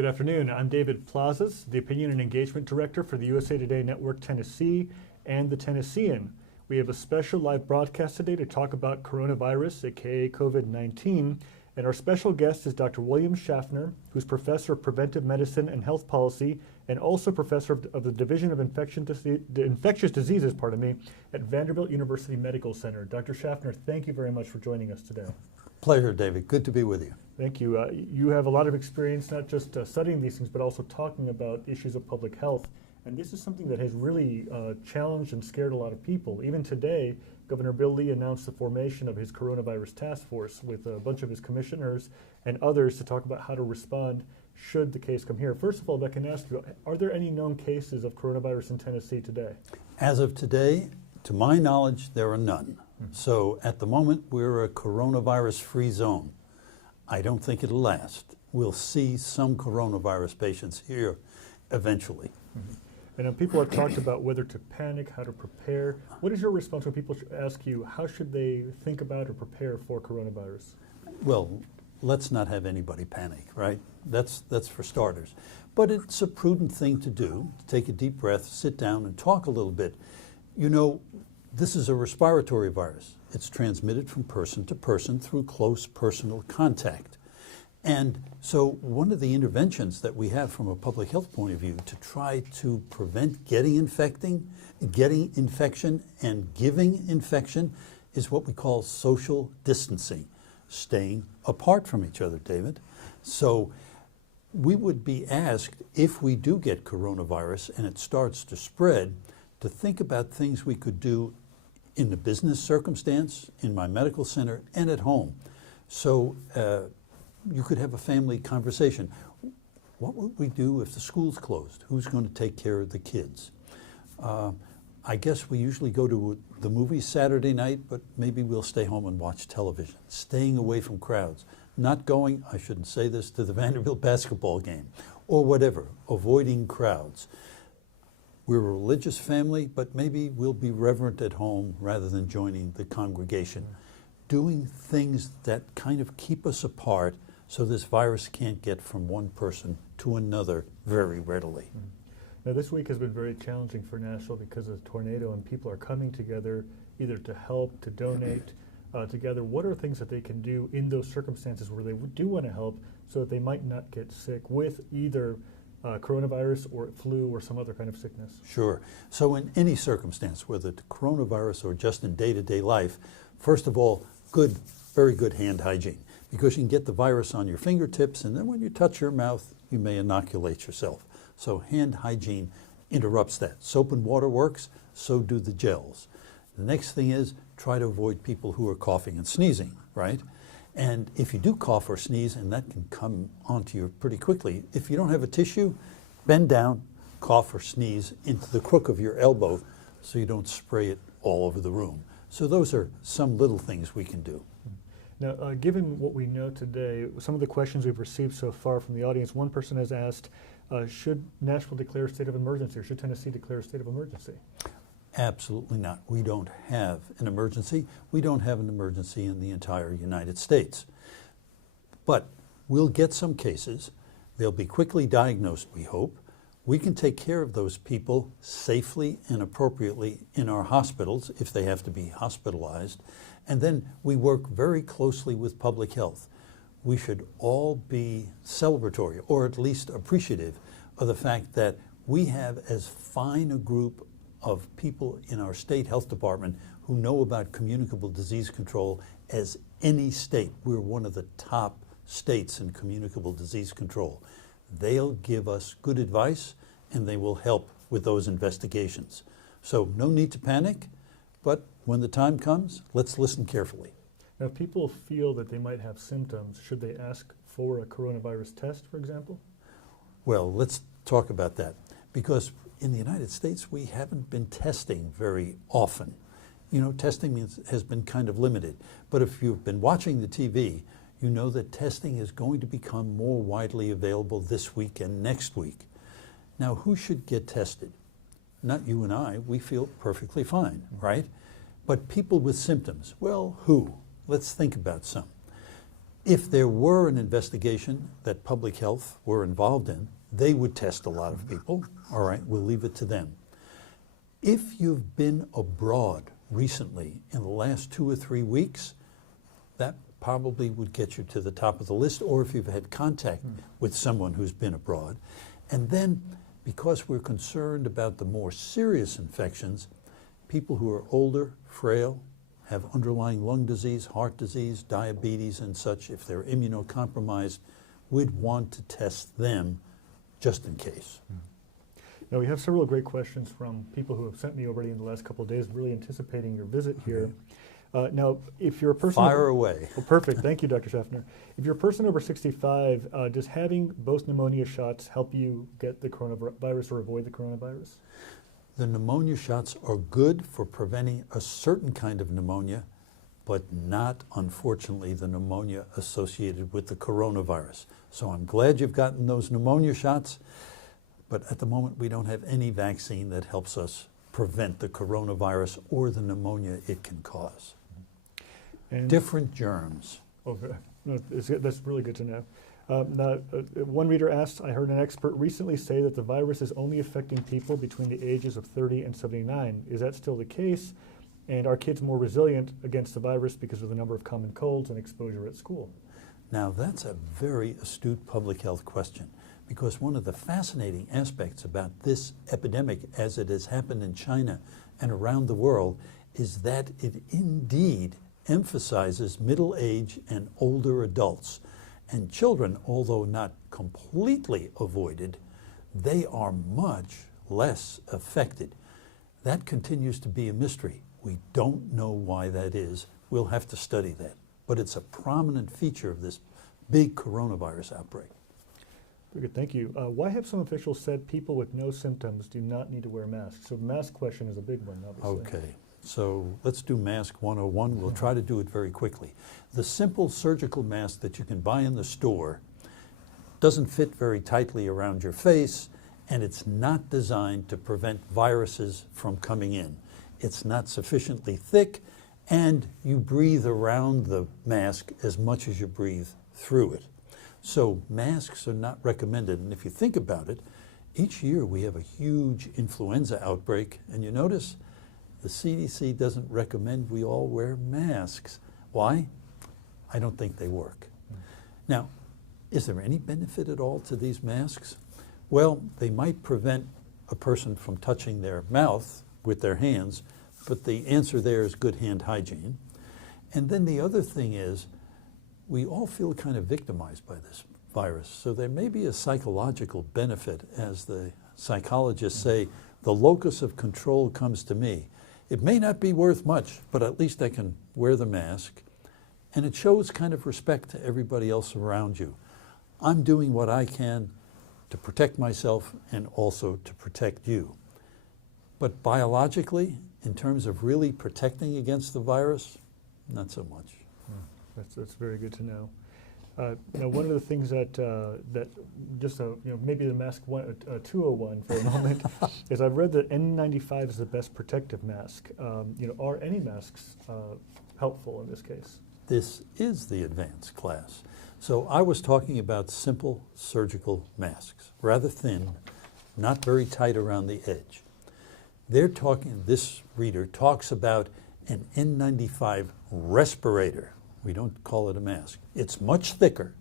Good afternoon. I'm David Plazas, the Opinion and Engagement Director for the USA Today Network Tennessee and the Tennessean. We have a special live broadcast today to talk about coronavirus, aka COVID-19, and our special guest is Dr. William Schaffner, who's Professor of Preventive Medicine and Health Policy and also Professor of the Division of Infectious Diseases, at Vanderbilt University Medical Center. Dr. Schaffner, thank you very much for joining us today. Pleasure, David. Good to be with you. Thank you. You have a lot of experience, not just studying these things, but also talking about issues of public health. And this is something that has really challenged and scared a lot of people. Even today, Governor Bill Lee announced the formation of his coronavirus task force with a bunch of his commissioners and others to talk about how to respond should the case come here. First of all, if I can ask you, are there any known cases of coronavirus in Tennessee today? As of today, to my knowledge, there are none. So at the moment, we're a coronavirus-free zone. I don't think it'll last. We'll see some coronavirus patients here eventually. And people have talked about whether to panic, how to prepare. What is your response when people ask you, how should they think about or prepare for coronavirus? Well, let's not have anybody panic, right? That's for starters. But it's a prudent thing to do, to take a deep breath, sit down and talk a little bit. You know, this is a respiratory virus. It's transmitted from person to person through close personal contact. And so one of the interventions that we have from a public health point of view to try to prevent getting infection and giving infection is what we call social distancing, staying apart from each other, David. So we would be asked, if we do get coronavirus and it starts to spread, to think about things we could do in the business circumstance, in my medical center, and at home. So you could have a family conversation. What would we do if the school's closed? Who's going to take care of the kids? I guess we usually go to the movies Saturday night, but maybe we'll stay home and watch television, staying away from crowds. Not going, I shouldn't say this, to the Vanderbilt basketball game, or whatever, avoiding crowds. We're a religious family, but maybe we'll be reverent at home rather than joining the congregation. Doing things that kind of keep us apart so this virus can't get from one person to another very readily. Now, this week has been very challenging for Nashville because of the tornado, and people are coming together either to help, to donate together. What are things that they can do in those circumstances where they do want to help so that they might not get sick with either coronavirus or flu or some other kind of sickness? Sure. So in any circumstance, whether it's coronavirus or just in day-to-day life, first of all, very good hand hygiene, because you can get the virus on your fingertips, and then when you touch your mouth, you may inoculate yourself. So hand hygiene interrupts that. Soap and water works, so do the gels. The next thing is try to avoid people who are coughing and sneezing, right? And if you do cough or sneeze, and that can come onto you pretty quickly, if you don't have a tissue, bend down, cough or sneeze into the crook of your elbow so you don't spray it all over the room. So those are some little things we can do. Now, given what we know today, some of the questions we've received so far from the audience, one person has asked, should Nashville declare a state of emergency, or should Tennessee declare a state of emergency? Absolutely not. We don't have an emergency. We don't have an emergency in the entire United States. But we'll get some cases. They'll be quickly diagnosed, we hope. We can take care of those people safely and appropriately in our hospitals if they have to be hospitalized. And then we work very closely with public health. We should all be celebratory, or at least appreciative, of the fact that we have as fine a group of people in our state health department who know about communicable disease control as any state. We're one of the top states in communicable disease control. They'll give us good advice, and they will help with those investigations. So no need to panic, but when the time comes, let's listen carefully. Now, if people feel that they might have symptoms, should they ask for a coronavirus test, for example? Well, let's talk about that, because in the United States, we haven't been testing very often. You know, testing has been kind of limited. But if you've been watching the TV, you know that testing is going to become more widely available this week and next week. Now, who should get tested? Not you and I. We feel perfectly fine, right? But people with symptoms, well, who? Let's think about some. If there were an investigation that public health were involved in, they would test a lot of people. All right, we'll leave it to them. If you've been abroad recently in the last 2 or 3 weeks, that probably would get you to the top of the list, or if you've had contact with someone who's been abroad. And then, because we're concerned about the more serious infections, people who are older, frail, have underlying lung disease, heart disease, diabetes and such, if they're immunocompromised, we'd want to test them just in case. Now, we have several great questions from people who have sent me already in the last couple of days, really anticipating your visit here. Now, if you're a person... Fire away. Oh, perfect. Thank you, Dr. Schaffner. If you're a person over 65, does having both pneumonia shots help you get the coronavirus or avoid the coronavirus? The pneumonia shots are good for preventing a certain kind of pneumonia, but not, unfortunately, the pneumonia associated with the coronavirus. So I'm glad you've gotten those pneumonia shots, but at the moment we don't have any vaccine that helps us prevent the coronavirus or the pneumonia it can cause. And different germs. Oh, no, that's really good to know. One reader asked, I heard an expert recently say that the virus is only affecting people between the ages of 30 and 79. Is that still the case? And are kids more resilient against the virus because of the number of common colds and exposure at school? Now, that's a very astute public health question, because one of the fascinating aspects about this epidemic as it has happened in China and around the world is that it indeed emphasizes middle age and older adults. And children, although not completely avoided, they are much less affected. That continues to be a mystery. We don't know why that is. We'll have to study that. But it's a prominent feature of this big coronavirus outbreak. Very good, thank you. Why have some officials said people with no symptoms do not need to wear masks? So the mask question is a big one, obviously. Okay, so let's do Mask 101. We'll try to do it very quickly. The simple surgical mask that you can buy in the store doesn't fit very tightly around your face, and it's not designed to prevent viruses from coming in. It's not sufficiently thick, and you breathe around the mask as much as you breathe through it. So masks are not recommended. And if you think about it, each year we have a huge influenza outbreak, and you notice the CDC doesn't recommend we all wear masks. Why? I don't think they work. Now, is there any benefit at all to these masks? Well, they might prevent a person from touching their mouth with their hands, but the answer there is good hand hygiene. And then the other thing is, we all feel kind of victimized by this virus. So there may be a psychological benefit, as the psychologists say, the locus of control comes to me. It may not be worth much, but at least I can wear the mask. And it shows kind of respect to everybody else around you. I'm doing what I can to protect myself and also to protect you. But biologically, in terms of really protecting against the virus, not so much. That's very good to know. One of the things that maybe the mask 201 for a moment is I've read that N95 is the best protective mask. Are any masks helpful in this case? This is the advanced class. So I was talking about simple surgical masks, rather thin, not very tight around the edge. This reader talks about an N95 respirator. We don't call it a mask. It's much thicker,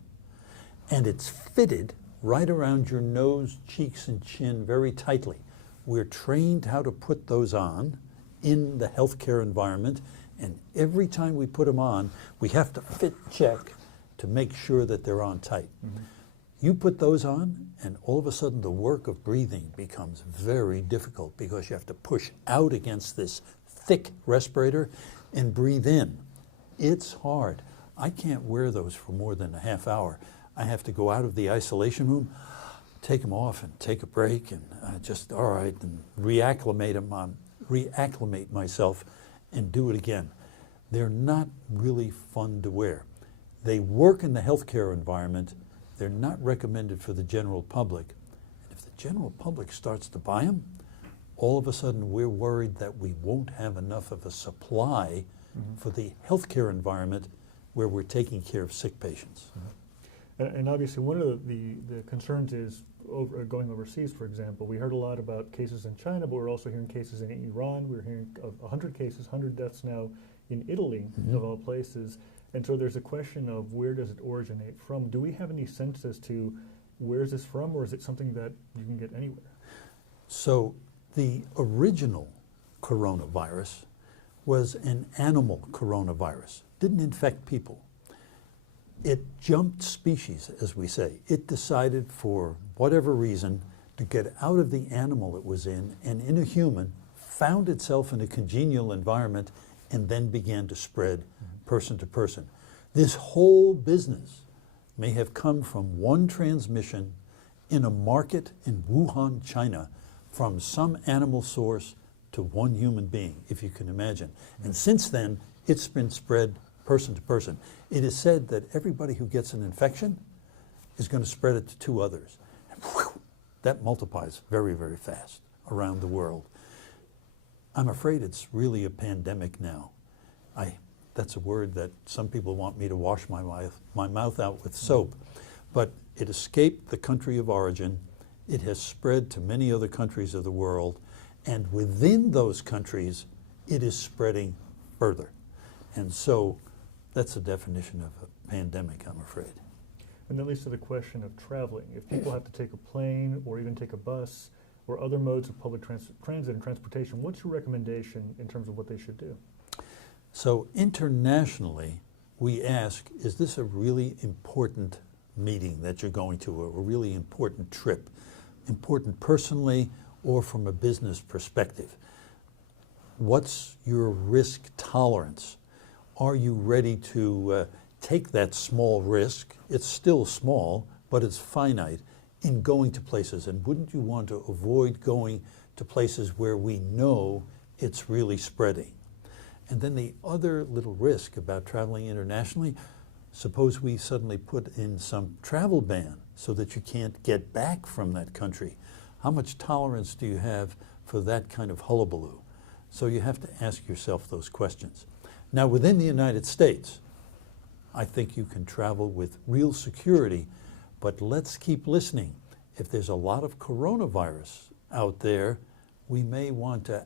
and it's fitted right around your nose, cheeks, and chin very tightly. We're trained how to put those on in the healthcare environment, and every time we put them on, we have to fit check to make sure that they're on tight. Mm-hmm. You put those on, and all of a sudden the work of breathing becomes very difficult because you have to push out against this thick respirator and breathe in. It's hard. I can't wear those for more than a half hour. I have to go out of the isolation room, take them off and take a break and and reacclimate myself and do it again. They're not really fun to wear. They work in the healthcare environment. They're not recommended for the general public. And if the general public starts to buy them, all of a sudden we're worried that we won't have enough of a supply for the healthcare environment, where we're taking care of sick patients. And obviously, one of the concerns is going overseas, for example. We heard a lot about cases in China, but we're also hearing cases in Iran. We're hearing of 100 cases, 100 deaths now in Italy, of all places. And so there's a question of where does it originate from? Do we have any sense as to where is this from, or is it something that you can get anywhere? So the original coronavirus was an animal coronavirus. Didn't infect people. It jumped species, as we say. It decided for whatever reason to get out of the animal it was in and in a human, found itself in a congenial environment, and then began to spread person to person. This whole business may have come from one transmission in a market in Wuhan, China, from some animal source to one human being, if you can imagine. And since then, it's been spread person to person. It is said that everybody who gets an infection is going to spread it to 2 others. And whew, that multiplies very, very fast around the world. I'm afraid it's really a pandemic now. That's a word that some people want me to wash my mouth out with soap. But it escaped the country of origin. It has spread to many other countries of the world. And within those countries, it is spreading further. And so that's the definition of a pandemic, I'm afraid. And that leads to the question of traveling. If people have to take a plane or even take a bus or other modes of public transit and transportation, what's your recommendation in terms of what they should do? So internationally, we ask, is this a really important meeting that you're going to, a really important trip, important personally or from a business perspective? What's your risk tolerance? Are you ready to take that small risk? It's still small, but it's finite in going to places. And wouldn't you want to avoid going to places where we know it's really spreading? And then the other little risk about traveling internationally, suppose we suddenly put in some travel ban so that you can't get back from that country. How much tolerance do you have for that kind of hullabaloo? So you have to ask yourself those questions. Now, within the United States, I think you can travel with real security, but let's keep listening. If there's a lot of coronavirus out there, we may want to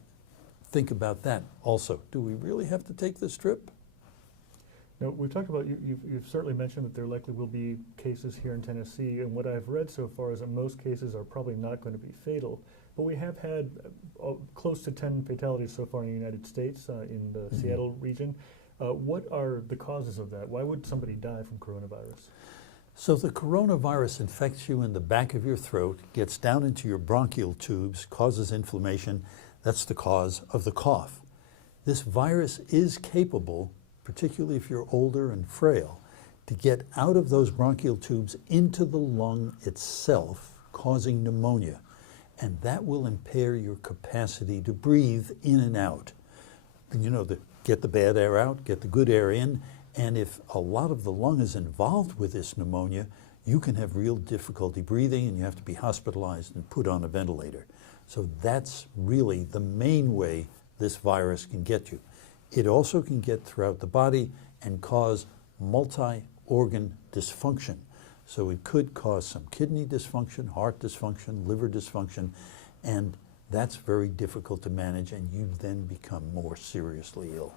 think about that also. Do we really have to take this trip? Now, we've talked about, you've certainly mentioned that there likely will be cases here in Tennessee, and what I've read so far is that most cases are probably not going to be fatal. But we have had close to 10 fatalities so far in the United States, in the Seattle region. What are the causes of that? Why would somebody die from coronavirus? So the coronavirus infects you in the back of your throat, gets down into your bronchial tubes, causes inflammation. That's the cause of the cough. This virus is capable, particularly if you're older and frail, to get out of those bronchial tubes into the lung itself, causing pneumonia. And that will impair your capacity to breathe in and out. And you know, get the bad air out, get the good air in. And if a lot of the lung is involved with this pneumonia, you can have real difficulty breathing and you have to be hospitalized and put on a ventilator. So that's really the main way this virus can get you. It also can get throughout the body and cause multi-organ dysfunction. So it could cause some kidney dysfunction, heart dysfunction, liver dysfunction, and that's very difficult to manage, and you then become more seriously ill.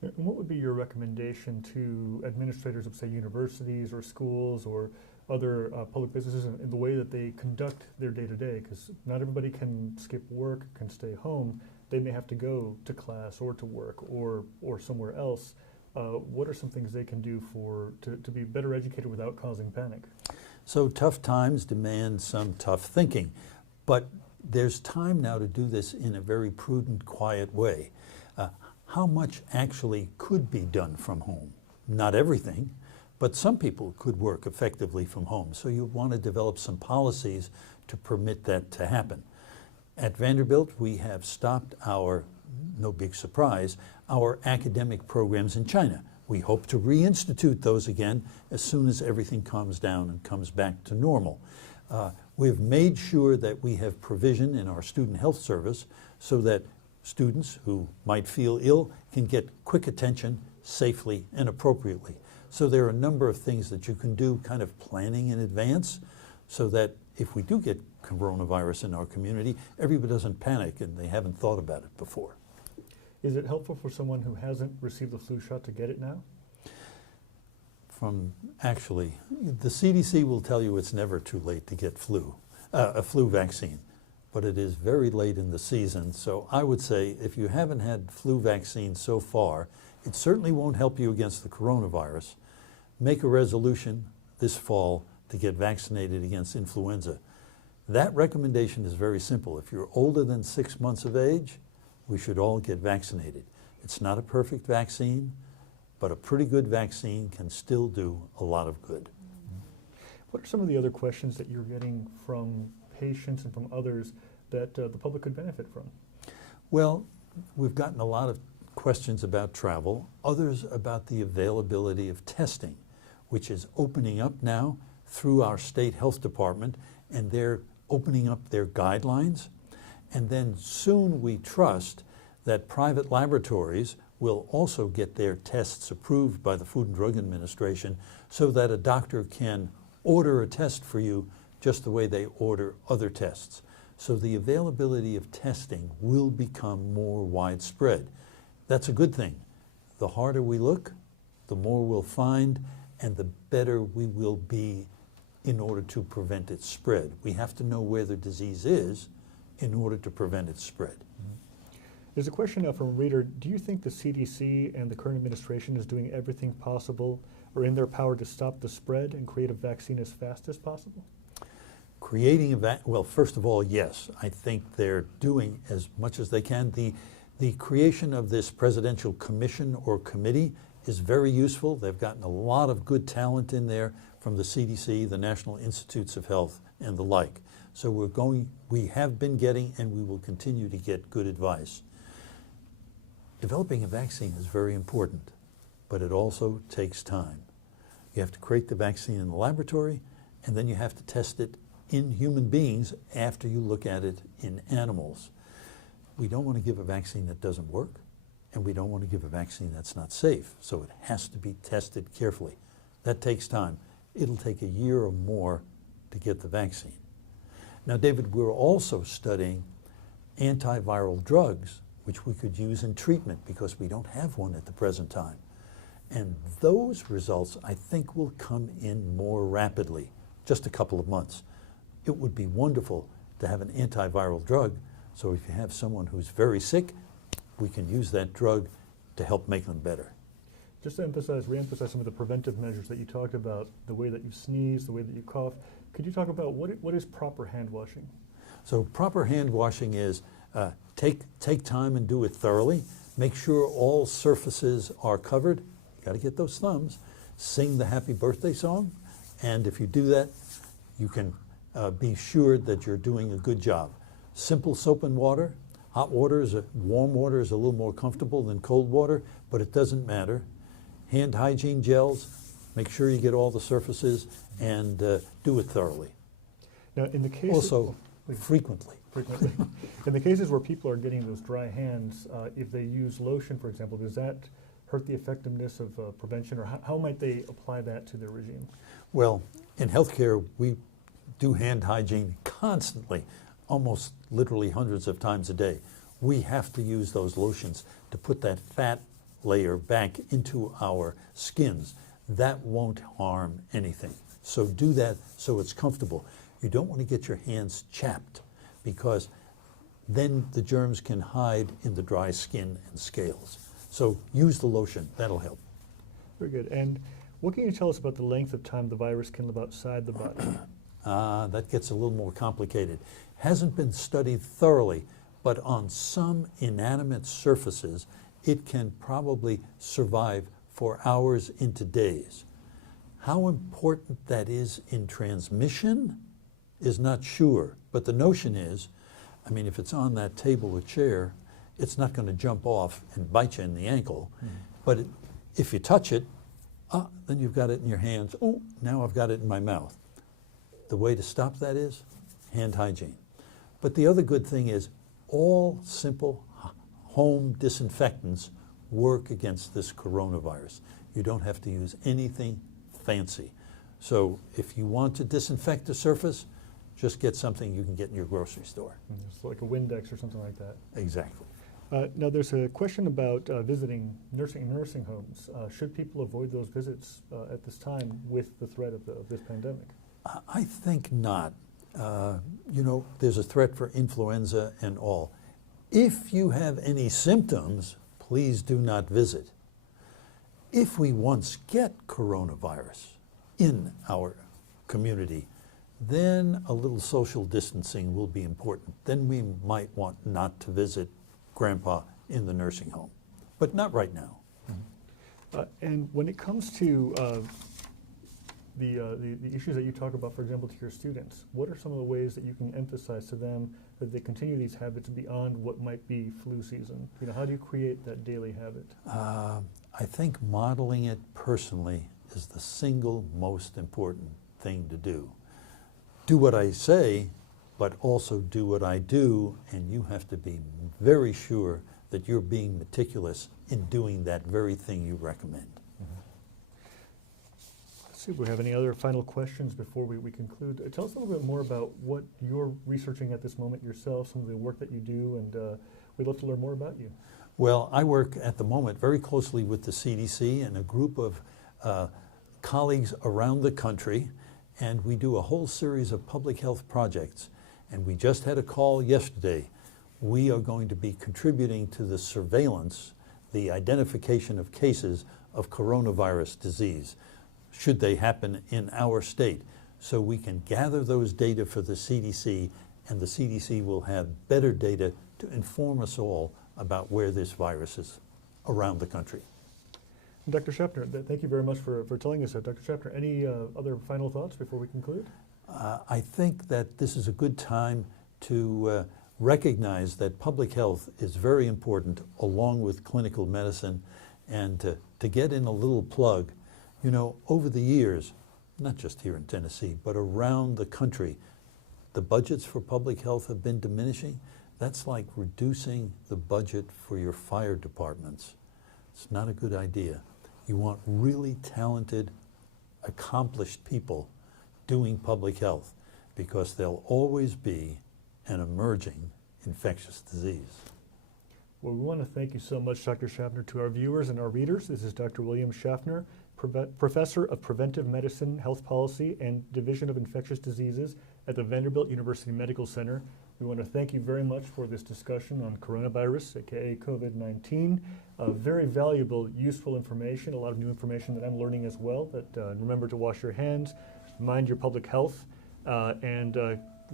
And what would be your recommendation to administrators of, say, universities or schools or other public businesses in the way that they conduct their day-to-day? Because not everybody can skip work, can stay home. They may have to go to class or to work or somewhere else. What are some things they can do to be better educated without causing panic? So tough times demand some tough thinking, but there's time now to do this in a very prudent, quiet way. How much actually could be done from home? Not everything, but some people could work effectively from home. So you want to develop some policies to permit that to happen. At Vanderbilt, we have stopped our, no big surprise, our academic programs in China. We hope to reinstitute those again as soon as everything calms down and comes back to normal. We've made sure that we have provision in our student health service so that students who might feel ill can get quick attention safely and appropriately. So there are a number of things that you can do kind of planning in advance so that if we do get coronavirus in our community, everybody doesn't panic and they haven't thought about it before. Is it helpful for someone who hasn't received the flu shot to get it now? Actually, the CDC will tell you it's never too late to get a flu vaccine, but it is very late in the season. So I would say if you haven't had flu vaccine so far, it certainly won't help you against the coronavirus. Make a resolution this fall to get vaccinated against influenza. That recommendation is very simple. If you're older than 6 months of age, we should all get vaccinated. It's not a perfect vaccine, but a pretty good vaccine can still do a lot of good. What are some of the other questions that you're getting from patients and from others that the public could benefit from? Well, we've gotten a lot of questions about travel, others about the availability of testing, which is opening up now through our state health department, and they're opening up their guidelines. And then soon we trust that private laboratories will also get their tests approved by the Food and Drug Administration so that a doctor can order a test for you just the way they order other tests. So the availability of testing will become more widespread. That's a good thing. The harder we look, the more we'll find, and the better we will be in order to prevent its spread. We have to know where the disease is in order to prevent its spread. There's a question now from a reader. Do you think the CDC and the current administration is doing everything possible or in their power to stop the spread and create a vaccine as fast as possible? Well, first of all, yes. I think they're doing as much as they can. The creation of this presidential commission or committee is very useful. They've gotten a lot of good talent in there from the CDC, the National Institutes of Health, and the like. So we have been getting, and we will continue to get good advice. Developing a vaccine is very important, but it also takes time. You have to create the vaccine in the laboratory, and then you have to test it in human beings after you look at it in animals. We don't want to give a vaccine that doesn't work, and we don't want to give a vaccine that's not safe, so it has to be tested carefully. That takes time. It'll take a year or more to get the vaccine. Now, David, we're also studying antiviral drugs, which we could use in treatment because we don't have one at the present time. And those results, I think, will come in more rapidly, just a couple of months. It would be wonderful to have an antiviral drug, so if you have someone who's very sick, we can use that drug to help make them better. Just to re-emphasize some of the preventive measures that you talked about, the way that you sneeze, the way that you cough, could you talk about what is proper hand washing? So proper hand washing is take time and do it thoroughly. Make sure all surfaces are covered. You got to get those thumbs. Sing the happy birthday song, and if you do that, you can be sure that you're doing a good job. Simple soap and water. Warm water is a little more comfortable than cold water, but it doesn't matter. Hand hygiene gels. Make sure you get all the surfaces and do it thoroughly. Now, in the case also frequently. In the cases where people are getting those dry hands, if they use lotion, for example, does that hurt the effectiveness of prevention, or how might they apply that to their regime? Well, in healthcare, we do hand hygiene constantly, almost literally hundreds of times a day. We have to use those lotions to put that fat layer back into our skins. That won't harm anything. So do that so it's comfortable. You don't want to get your hands chapped because then the germs can hide in the dry skin and scales. So use the lotion, that'll help. Very good. And what can you tell us about the length of time the virus can live outside the body? That gets a little more complicated. Hasn't been studied thoroughly, but on some inanimate surfaces, it can probably survive for hours into days. How important that is in transmission is not sure, but the notion is, I mean, if it's on that table or chair, it's not going to jump off and bite you in the ankle. But if you touch it, then you've got it in your hands. Oh, now I've got it in my mouth. The way to stop that is hand hygiene. But the other good thing is all simple home disinfectants work against this coronavirus. You don't have to use anything fancy. So if you want to disinfect a surface, just get something you can get in your grocery store. It's like a Windex or something like that. Exactly. Now, there's a question about visiting nursing homes. Should people avoid those visits at this time with the threat of this pandemic? I think not. You know, there's a threat for influenza and all. If you have any symptoms, please do not visit. If we once get coronavirus in our community, then a little social distancing will be important. Then we might want not to visit Grandpa in the nursing home, but not right now. And when it comes to the issues that you talk about, for example, to your students, what are some of the ways that you can emphasize to them that they continue these habits beyond what might be flu season? You know, how do you create that daily habit? I think modeling it personally is the single most important thing to do. Do what I say, but also do what I do, and you have to be very sure that you're being meticulous in doing that very thing you recommend. Let's see if we have any other final questions before we conclude. Tell us a little bit more about what you're researching at this moment yourself, some of the work that you do, and we'd love to learn more about you. Well, I work at the moment very closely with the CDC and a group of colleagues around the country, and we do a whole series of public health projects. And we just had a call yesterday. We are going to be contributing to the surveillance, the identification of cases of coronavirus disease, should they happen in our state. So we can gather those data for the CDC, and the CDC will have better data to inform us all about where this virus is around the country. Dr. Schaffner, thank you very much for telling us that. Dr. Schaffner, any other final thoughts before we conclude? I think that this is a good time to recognize that public health is very important along with clinical medicine, and to get in a little plug. You know, over the years, not just here in Tennessee, but around the country, the budgets for public health have been diminishing. That's like reducing the budget for your fire departments. It's not a good idea. You want really talented, accomplished people doing public health, because there'll always be an emerging infectious disease. Well, we want to thank you so much, Dr. Schaffner. To our viewers and our readers, this is Dr. William Schaffner, Professor of Preventive Medicine, Health Policy, and Division of Infectious Diseases at the Vanderbilt University Medical Center. We want to thank you very much for this discussion on coronavirus, aka COVID-19. Very valuable, useful information, a lot of new information that I'm learning as well. That remember to wash your hands, mind your public health, and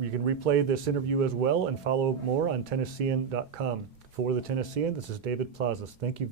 you can replay this interview as well and follow more on Tennessean.com. For the Tennessean, this is David Plazas. Thank you.